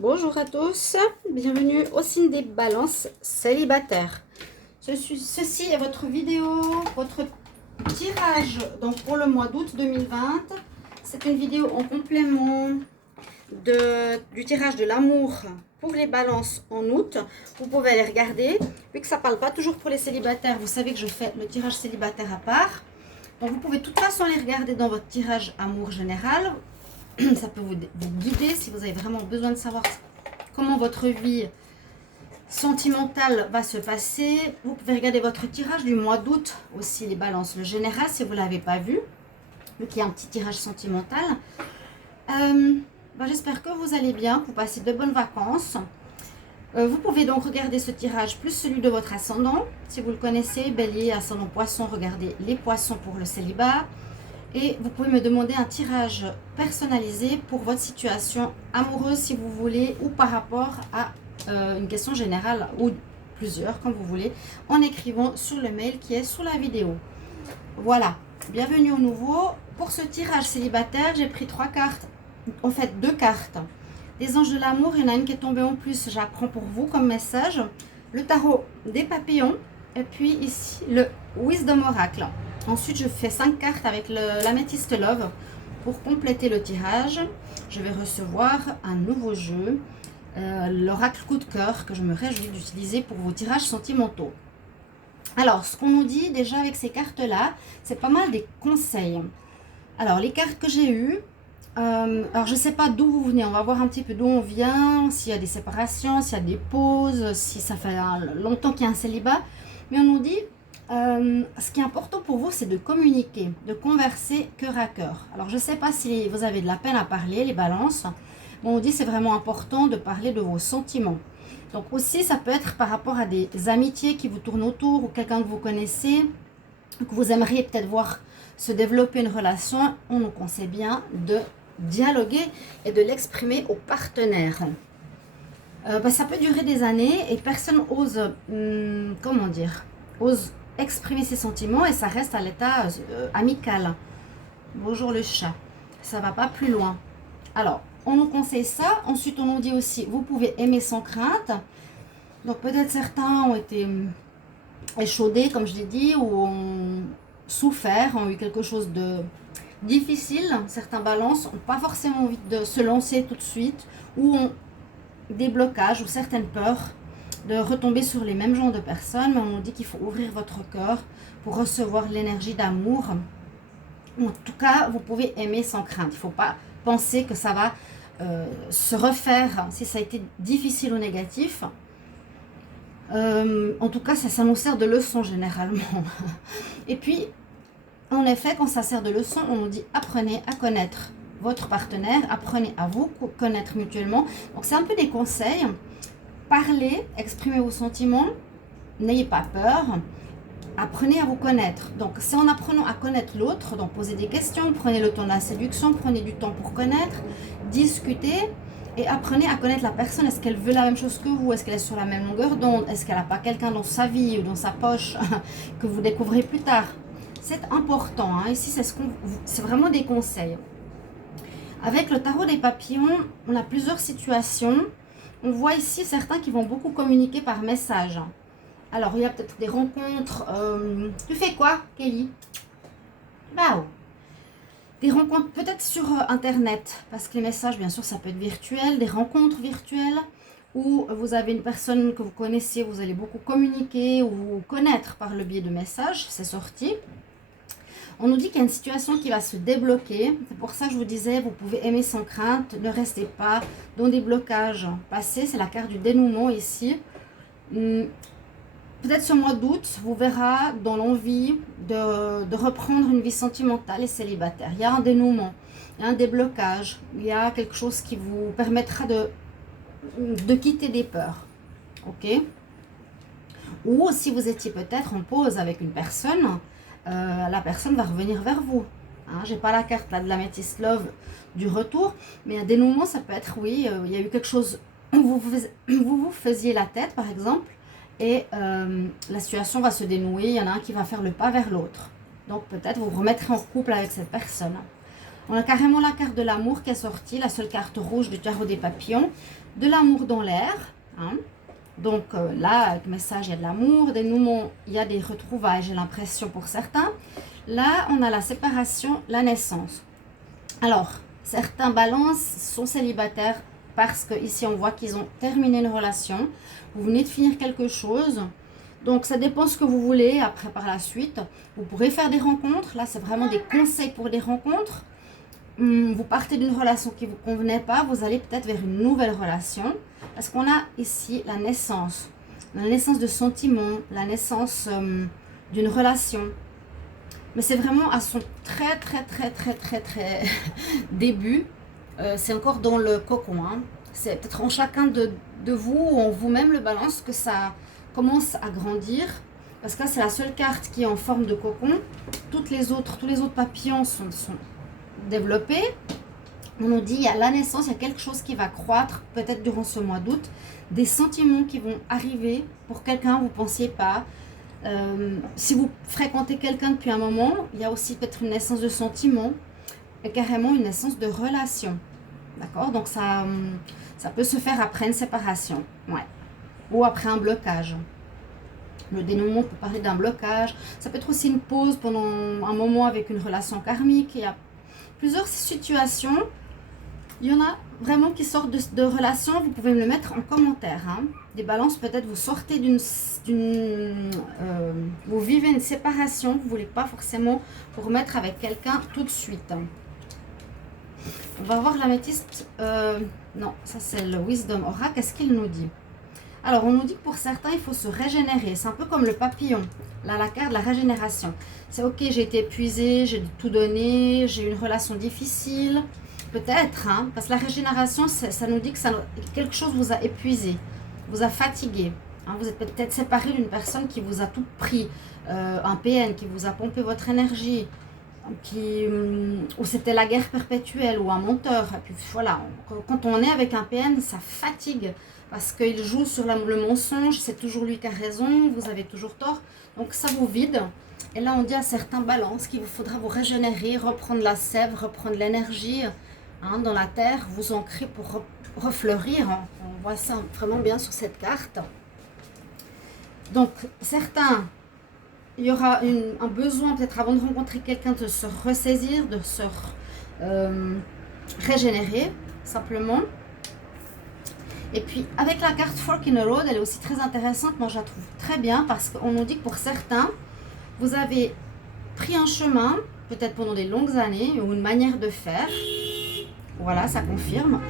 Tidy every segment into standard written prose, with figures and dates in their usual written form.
Bonjour à tous, bienvenue au signe des balances célibataires. Ceci est votre vidéo, votre tirage donc pour le mois d'août 2020. C'est une vidéo en complément du tirage de l'amour pour les balances en août. Vous pouvez aller regarder. Vu que ça ne parle pas toujours pour les célibataires, vous savez que je fais le tirage célibataire à part. Donc vous pouvez de toute façon les regarder dans votre tirage amour général. Ça peut vous guider si vous avez vraiment besoin de savoir comment votre vie sentimentale va se passer. Vous pouvez regarder votre tirage du mois d'août aussi, les balances, le général, si vous ne l'avez pas vu, vu qu'il y a un petit tirage sentimental. J'espère que vous allez bien, que vous passez de bonnes vacances. Vous pouvez donc regarder ce tirage plus celui de votre ascendant. Si vous le connaissez, bélier, ascendant poisson, regardez les poissons pour le célibat. Et vous pouvez me demander un tirage personnalisé pour votre situation amoureuse si vous voulez, ou par rapport à une question générale, ou plusieurs, comme vous voulez, en écrivant sur le mail qui est sous la vidéo. Voilà, bienvenue au nouveau. Pour ce tirage célibataire, j'ai pris 3 cartes, en fait 2 cartes. Des anges de l'amour, il y en a une qui est tombée en plus, j'apprends pour vous comme message. Le tarot des papillons, et puis ici le Wisdom Oracle. Ensuite, je fais 5 cartes avec l'améthyste Love pour compléter le tirage. Je vais recevoir un nouveau jeu, l'oracle coup de cœur, que je me réjouis d'utiliser pour vos tirages sentimentaux. Alors, ce qu'on nous dit déjà avec ces cartes-là, c'est pas mal des conseils. Alors, les cartes que j'ai eues, alors je ne sais pas d'où vous venez, on va voir un petit peu d'où on vient, s'il y a des séparations, s'il y a des pauses, si ça fait longtemps qu'il y a un célibat. Mais on nous dit... ce qui est important pour vous, c'est de communiquer, de converser cœur à cœur. Alors, je ne sais pas si vous avez de la peine à parler, les balances. Mais on dit c'est vraiment important de parler de vos sentiments. Donc aussi, ça peut être par rapport à des amitiés qui vous tournent autour ou quelqu'un que vous connaissez, que vous aimeriez peut-être voir se développer une relation. On nous conseille bien de dialoguer et de l'exprimer aux partenaires. Ça peut durer des années et personne ose, comment dire, ose exprimer ses sentiments et ça reste à l'état amical. Bonjour le chat, ça va pas plus loin. Alors, on nous conseille ça. Ensuite, on nous dit aussi, vous pouvez aimer sans crainte. Donc, peut-être certains ont été échaudés, comme je l'ai dit, ou ont souffert, ont eu quelque chose de difficile. Certains balances n'ont pas forcément envie de se lancer tout de suite, ou ont des blocages ou certaines peurs de retomber sur les mêmes genres de personnes, mais on nous dit qu'il faut ouvrir votre cœur pour recevoir l'énergie d'amour. En tout cas, vous pouvez aimer sans crainte. Il ne faut pas penser que ça va se refaire si ça a été difficile ou négatif. En tout cas, ça nous sert de leçon généralement. Et puis, en effet, quand ça sert de leçon, on nous dit apprenez à connaître votre partenaire, apprenez à vous connaître mutuellement. Donc, c'est un peu des conseils. Parlez, exprimez vos sentiments, n'ayez pas peur, apprenez à vous connaître. Donc, c'est en apprenant à connaître l'autre, donc posez des questions, prenez le temps de la séduction, prenez du temps pour connaître, discutez et apprenez à connaître la personne. Est-ce qu'elle veut la même chose que vous? Est-ce qu'elle est sur la même longueur d'onde? Est-ce qu'elle n'a pas quelqu'un dans sa vie ou dans sa poche que vous découvrez plus tard? C'est important, hein. Ici, c'est vraiment des conseils. Avec le tarot des papillons, on a plusieurs situations. On voit ici certains qui vont beaucoup communiquer par message. Alors, il y a peut-être des rencontres. Tu fais quoi, Kelly? Wow. Des rencontres peut-être sur Internet. Parce que les messages, bien sûr, ça peut être virtuel. Des rencontres virtuelles où vous avez une personne que vous connaissez, vous allez beaucoup communiquer ou connaître par le biais de messages. C'est sorti. On nous dit qu'il y a une situation qui va se débloquer. C'est pour ça que je vous disais, vous pouvez aimer sans crainte. Ne restez pas dans des blocages passés. C'est la carte du dénouement ici. Peut-être ce mois d'août vous verra dans l'envie de reprendre une vie sentimentale et célibataire. Il y a un dénouement, il y a un déblocage. Il y a quelque chose qui vous permettra de quitter des peurs. Ok? Ou si vous étiez peut-être en pause avec une personne... la personne va revenir vers vous. Hein, j'ai pas la carte là de l'améthyste Love du retour, mais un dénouement, ça peut être, oui, il y a eu quelque chose où vous faisiez la tête, par exemple, et la situation va se dénouer, il y en a un qui va faire le pas vers l'autre. Donc peut-être vous vous remettrez en couple avec cette personne. On a carrément la carte de l'amour qui est sortie, la seule carte rouge du tarot des papillons, de l'amour dans l'air. Hein. Donc là, avec le message, il y a de l'amour, des dénouement, il y a des retrouvailles, j'ai l'impression pour certains. Là, on a la séparation, la naissance. Alors, certains balances sont célibataires parce que ici on voit qu'ils ont terminé une relation. Vous venez de finir quelque chose. Donc, ça dépend ce que vous voulez après par la suite. Vous pourrez faire des rencontres. Là, c'est vraiment des conseils pour des rencontres. Vous partez d'une relation qui ne vous convenait pas. Vous allez peut-être vers une nouvelle relation. Parce qu'on a ici la naissance. La naissance de sentiments. La naissance d'une relation. Mais c'est vraiment à son très début. C'est encore dans le cocon. Hein. C'est peut-être en chacun de vous ou en vous-même le balance que ça commence à grandir. Parce que là, c'est la seule carte qui est en forme de cocon. Tous les autres papillons sont développés. On nous dit il y a la naissance, il y a quelque chose qui va croître, peut-être durant ce mois d'août. Des sentiments qui vont arriver pour quelqu'un, vous ne pensiez pas. Si vous fréquentez quelqu'un depuis un moment, il y a aussi peut-être une naissance de sentiments et carrément une naissance de relation. D'accord? Donc ça peut se faire après une séparation. Ouais. Ou après un blocage. Le dénouement peut parler d'un blocage. Ça peut être aussi une pause pendant un moment avec une relation karmique. Il y a plusieurs situations. Il y en a vraiment qui sortent de relations. Vous pouvez me le mettre en commentaire. Hein. Des balances, peut-être vous sortez vous vivez une séparation. Vous ne voulez pas forcément vous remettre avec quelqu'un tout de suite. On va voir l'améthyste. Non, ça c'est le Wisdom Aura. Qu'est-ce qu'il nous dit? Alors, on nous dit que pour certains, il faut se régénérer. C'est un peu comme le papillon. Là, la carte de la régénération. C'est ok, j'ai été épuisée, j'ai tout donné, j'ai eu une relation difficile. Peut-être, hein, parce que la régénération, ça nous dit que quelque chose vous a épuisé, vous a fatigué. Hein, vous êtes peut-être séparé d'une personne qui vous a tout pris. Un PN qui vous a pompé votre énergie. Ou c'était la guerre perpétuelle ou un menteur. Et puis voilà, quand on est avec un PN, ça fatigue parce qu'il joue sur le mensonge, c'est toujours lui qui a raison, vous avez toujours tort. Donc ça vous vide. Et là, on dit à certains balances qu'il vous faudra vous régénérer, reprendre la sève, reprendre l'énergie hein, dans la terre, vous ancrer pour refleurir. On voit ça vraiment bien sur cette carte. Donc certains... Il y aura un besoin, peut-être avant de rencontrer quelqu'un, de se ressaisir, de se régénérer, simplement. Et puis, avec la carte Fork in the Road, elle est aussi très intéressante. Moi, je la trouve très bien parce qu'on nous dit que pour certains, vous avez pris un chemin, peut-être pendant des longues années, ou une manière de faire. Voilà, ça confirme.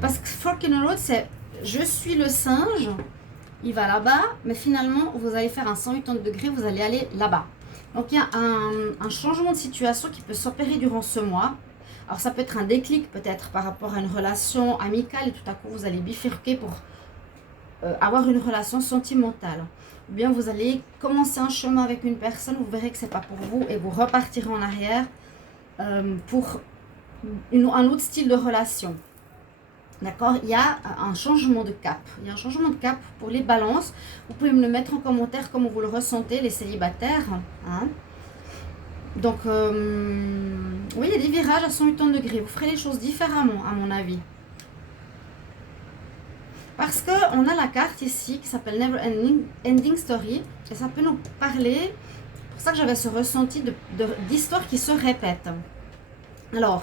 Parce que Fork in the Road, c'est « je suis le singe ». Il va là-bas, mais finalement, vous allez faire un 180 degrés, vous allez aller là-bas. Donc, il y a un changement de situation qui peut s'opérer durant ce mois. Alors, ça peut être un déclic, peut-être, par rapport à une relation amicale, et tout à coup, vous allez bifurquer pour avoir une relation sentimentale. Ou bien, vous allez commencer un chemin avec une personne, vous verrez que ce n'est pas pour vous, et vous repartirez en arrière pour un autre style de relation. D'accord, il y a un changement de cap. Il y a un changement de cap pour les balances. Vous pouvez me le mettre en commentaire comme vous le ressentez, les célibataires. Hein. Donc, oui, il y a des virages à 180 degrés. Vous ferez les choses différemment, à mon avis. Parce qu'on a la carte ici qui s'appelle Never Ending Story. Et ça peut nous parler. C'est pour ça que j'avais ce ressenti d'histoire qui se répète. Alors,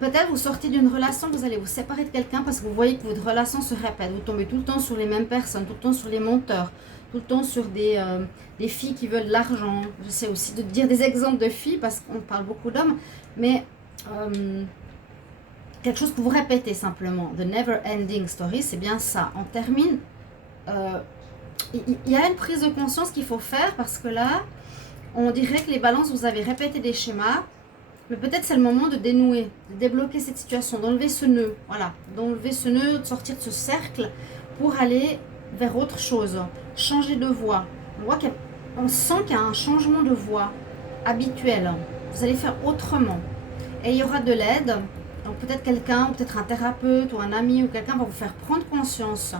peut-être vous sortez d'une relation, vous allez vous séparer de quelqu'un parce que vous voyez que votre relation se répète. Vous tombez tout le temps sur les mêmes personnes, tout le temps sur les menteurs, tout le temps sur des filles qui veulent de l'argent. J'essaie aussi de dire des exemples de filles parce qu'on parle beaucoup d'hommes, mais quelque chose que vous répétez simplement. The Never Ending Story, c'est bien ça. On termine. Il y a une prise de conscience qu'il faut faire parce que là, on dirait que les balances, vous avez répété des schémas. Mais peut-être c'est le moment de dénouer, de débloquer cette situation, d'enlever ce nœud. Voilà, d'enlever ce nœud, de sortir de ce cercle pour aller vers autre chose. Changer de voie. On sent qu'il y a un changement de voie habituel. Vous allez faire autrement. Et il y aura de l'aide. Donc peut-être quelqu'un, peut-être un thérapeute ou un ami ou quelqu'un va vous faire prendre conscience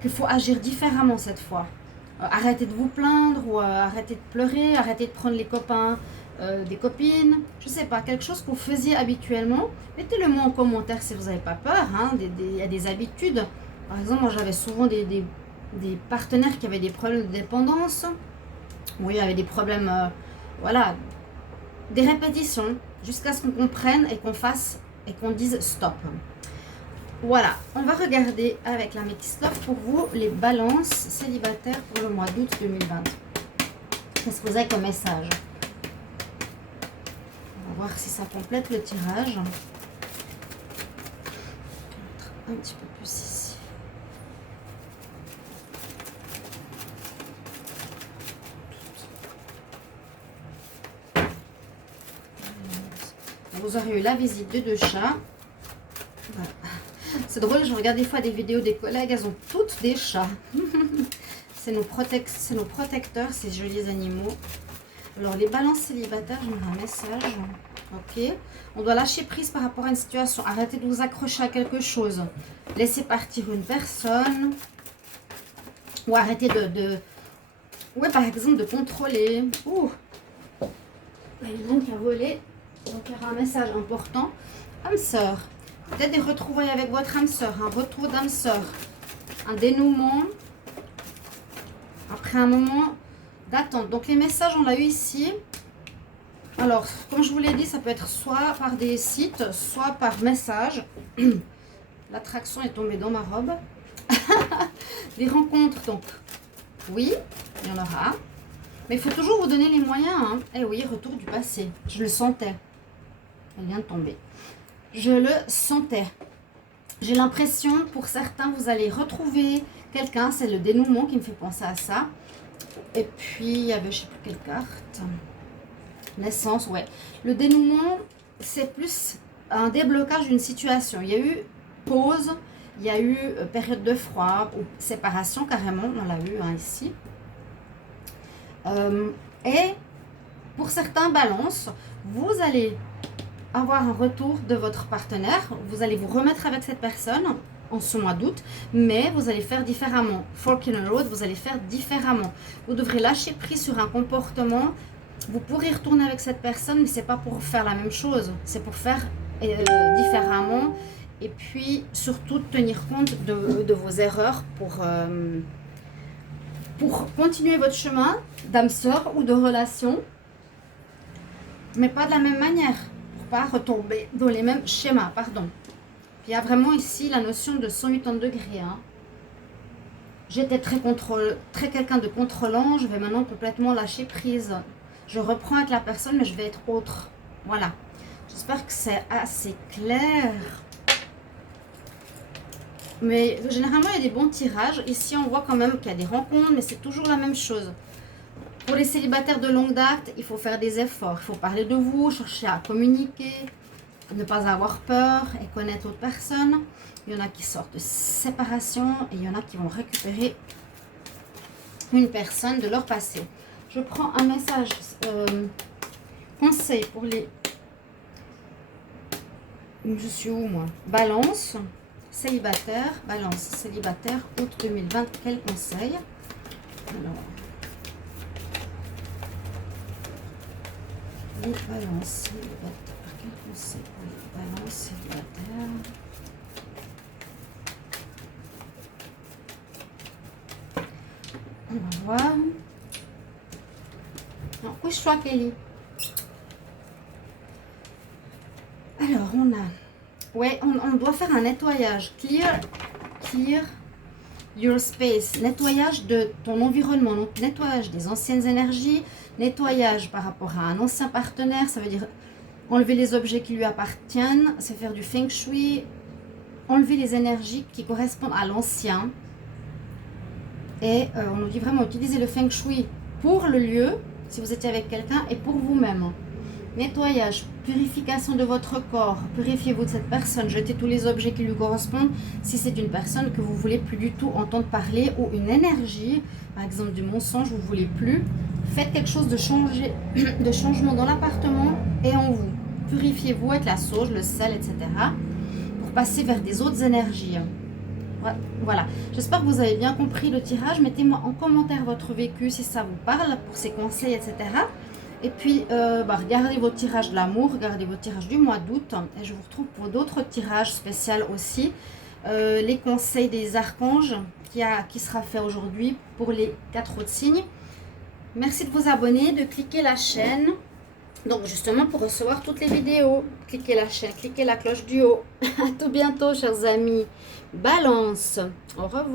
qu'il faut agir différemment cette fois. Arrêtez de vous plaindre ou arrêtez de pleurer, arrêtez de prendre les copains des copines, je sais pas, quelque chose que vous faisiez habituellement. Mettez-le moi en commentaire si vous n'avez pas peur, hein. Il y a des habitudes. Par exemple, moi j'avais souvent des partenaires qui avaient des problèmes de dépendance. Oui, il y avait des problèmes, voilà, des répétitions, jusqu'à ce qu'on comprenne et qu'on fasse et qu'on dise stop. Voilà, on va regarder avec la Métis-Love pour vous les balances célibataires pour le mois d'août 2020. Qu'est-ce que vous avez comme message? On va voir si ça complète le tirage. Un petit peu plus ici. Vous aurez eu la visite de 2 chats. Voilà. C'est drôle, je regarde des fois des vidéos des collègues, elles ont toutes des chats. C'est nos protecteurs, ces jolis animaux. Alors, les balances célibataires, j'aimerais un message. Ok. On doit lâcher prise par rapport à une situation. Arrêtez de vous accrocher à quelque chose. Laissez partir une personne. Ou arrêtez ouais, par exemple, de contrôler. Ouh. Il y a une montre qui a volé. Donc, il y aura un message important. Âme sœur. Peut-être des retrouvailles avec votre âme sœur. Un retour d'âme sœur. Un dénouement. Après un moment d'attente. Donc, les messages, on l'a eu ici. Alors, comme je vous l'ai dit, ça peut être soit par des sites, soit par message. L'attraction est tombée dans ma robe. Des rencontres, donc, oui, il y en aura. Mais il faut toujours vous donner les moyens. Hein. Eh oui, retour du passé. Je le sentais. Elle vient de tomber. Je le sentais. J'ai l'impression, pour certains, vous allez retrouver quelqu'un. C'est le dénouement qui me fait penser à ça. Et puis, il y avait, je ne sais plus quelle carte. Naissance, ouais. Le dénouement, c'est plus un déblocage d'une situation. Il y a eu pause, il y a eu période de froid, ou séparation carrément, on l'a eu hein, ici. Et pour certains balances, vous allez avoir un retour de votre partenaire. Vous allez vous remettre avec cette personne en ce mois d'août, mais vous allez faire différemment. Fork in the road, vous allez faire différemment. Vous devrez lâcher prise sur un comportement. Vous pourrez retourner avec cette personne, mais ce n'est pas pour faire la même chose. C'est pour faire différemment. Et puis, surtout, tenir compte de vos erreurs pour continuer votre chemin d'âme sœur ou de relation. Mais pas de la même manière. Pour pas retomber dans les mêmes schémas, pardon. Puis, il y a vraiment ici la notion de 180 degrés. Hein. J'étais très quelqu'un de contrôlant. Je vais maintenant complètement lâcher prise. Je reprends avec la personne, mais je vais être autre. Voilà. J'espère que c'est assez clair. Mais généralement, il y a des bons tirages. Ici, on voit quand même qu'il y a des rencontres, mais c'est toujours la même chose. Pour les célibataires de longue date, il faut faire des efforts. Il faut parler de vous, chercher à communiquer, ne pas avoir peur et connaître l'autre personne. Il y en a qui sortent de séparation et il y en a qui vont récupérer une personne de leur passé. Je prends un message conseil pour les... Je suis où moi? Balance, célibataire, août 2020, quel conseil? Alors, les balances célibataires, quel conseil pour les balances célibataires? On va voir. Où je suis, Kelly? Alors, on a... Ouais, on doit faire un nettoyage. Clear your space. Nettoyage de ton environnement. Donc, nettoyage des anciennes énergies. Nettoyage par rapport à un ancien partenaire. Ça veut dire enlever les objets qui lui appartiennent. C'est faire du feng shui. Enlever les énergies qui correspondent à l'ancien. Et on nous dit vraiment utiliser le feng shui pour le lieu, si vous étiez avec quelqu'un, et pour vous-même. Nettoyage, purification de votre corps. Purifiez-vous de cette personne. Jetez tous les objets qui lui correspondent. Si c'est une personne que vous ne voulez plus du tout entendre parler ou une énergie, par exemple du mensonge, vous ne voulez plus, faites quelque chose de changement dans l'appartement et en vous. Purifiez-vous avec la sauge, le sel, etc. pour passer vers des autres énergies. Voilà, j'espère que vous avez bien compris le tirage. Mettez-moi en commentaire votre vécu si ça vous parle pour ces conseils, etc. Et puis, regardez vos tirages de l'amour, regardez vos tirages du mois d'août. Et je vous retrouve pour d'autres tirages spéciaux aussi. Les conseils des archanges qui sera fait aujourd'hui pour les 4 autres signes. Merci de vous abonner, de cliquer la chaîne. Donc justement pour recevoir toutes les vidéos, cliquez la chaîne, cliquez la cloche du haut. À tout bientôt chers amis. Balance, au revoir.